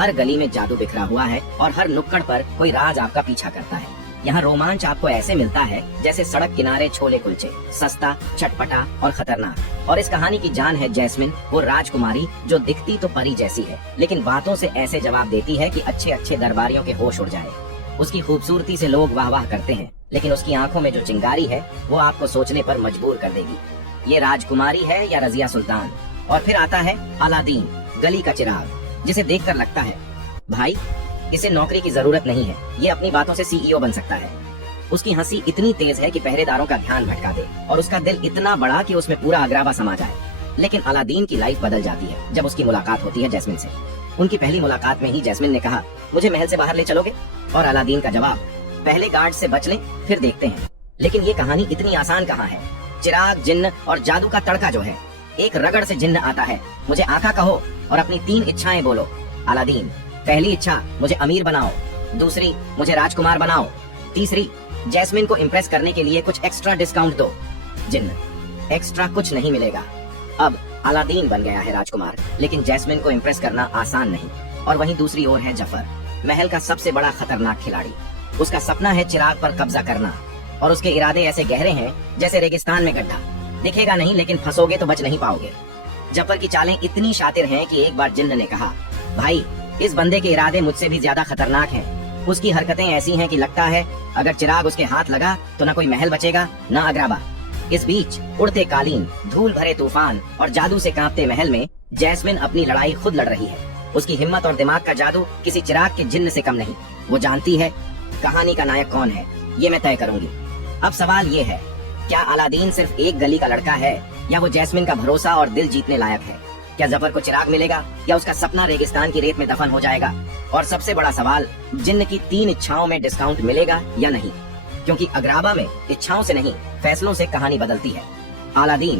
हर गली में जादू बिखरा हुआ है और हर नुक्कड़ पर कोई राज आपका पीछा करता है। यहाँ रोमांच आपको ऐसे मिलता है जैसे सड़क किनारे छोले कुलचे, सस्ता, चटपटा और खतरनाक। और इस कहानी की जान है जैस्मिन, वो राजकुमारी जो दिखती तो परी जैसी है, लेकिन बातों से ऐसे जवाब देती है कि अच्छे अच्छे दरबारियों के होश उड़ जाए। उसकी खूबसूरती से लोग वाह वाह करते हैं, लेकिन उसकी आंखों में जो चिंगारी है वो आपको सोचने पर मजबूर कर देगी। ये राजकुमारी है या रजिया सुल्तान? और फिर आता है अलादीन, गली का चिराग, जिसे देखकर लगता है भाई इसे नौकरी की जरूरत नहीं है, ये अपनी बातों से सीईओ बन सकता है। उसकी हंसी इतनी तेज है कि पहरेदारों का ध्यान भटका दे, और उसका दिल इतना बड़ा कि उसमें पूरा अगराबा समा जाए। लेकिन अलादीन की लाइफ बदल जाती है जब उसकी मुलाकात होती है जैस्मिन से। उनकी पहली मुलाकात में ही जैस्मिन ने कहा, मुझे महल से बाहर ले चलोगे? और अलादीन का जवाब, पहले गार्ड से बच लें, फिर देखते हैं। लेकिन ये कहानी इतनी आसान कहाँ है। चिराग, जिन्न और जादू का तड़का जो है। एक रगड़ से जिन्न आता है, मुझे आका कहो और अपनी 3 इच्छाएं बोलो। अलादीन, पहली इच्छा, मुझे अमीर बनाओ। दूसरी, मुझे राजकुमार बनाओ। तीसरी, जैस्मिन को इम्प्रेस करने के लिए कुछ एक्स्ट्रा डिस्काउंट दो। जिन्न, एक्स्ट्रा कुछ नहीं मिलेगा। अब अलादीन बन गया है राजकुमार, लेकिन जैस्मिन को इम्प्रेस करना आसान नहीं। और वहीं दूसरी ओर है जफर, महल का सबसे बड़ा खतरनाक खिलाड़ी। उसका सपना है चिराग पर कब्जा करना, और उसके इरादे ऐसे गहरे हैं जैसे रेगिस्तान में गड्ढा। दिखेगा नहीं, लेकिन फंसोगे तो बच नहीं पाओगे। जफर की चालें इतनी शातिर हैं कि एक बार जिन्न ने कहा, भाई इस बंदे के इरादे मुझसे भी ज्यादा खतरनाक हैं। उसकी हरकतें ऐसी हैं कि लगता है अगर चिराग उसके हाथ लगा तो न कोई महल बचेगा न अगराबा। इस बीच उड़ते कालीन, धूल भरे तूफान और जादू से कांपते महल में जैस्मिन अपनी लड़ाई खुद लड़ रही है। उसकी हिम्मत और दिमाग का जादू किसी चिराग के जिन्न से कम नहीं। वो जानती है कहानी का नायक कौन है, ये मैं तय करूंगी। अब सवाल ये है, क्या अलादीन सिर्फ एक गली का लड़का है या वो जैस्मिन का भरोसा और दिल जीतने लायक है? क्या जफर को चिराग मिलेगा या उसका सपना रेगिस्तान की रेत में दफन हो जाएगा? और सबसे बड़ा सवाल, जिन्न की 3 इच्छाओं में डिस्काउंट मिलेगा या नहीं? क्योंकि अगराबा में इच्छाओं से नहीं, फैसलों से कहानी बदलती है। अलादीन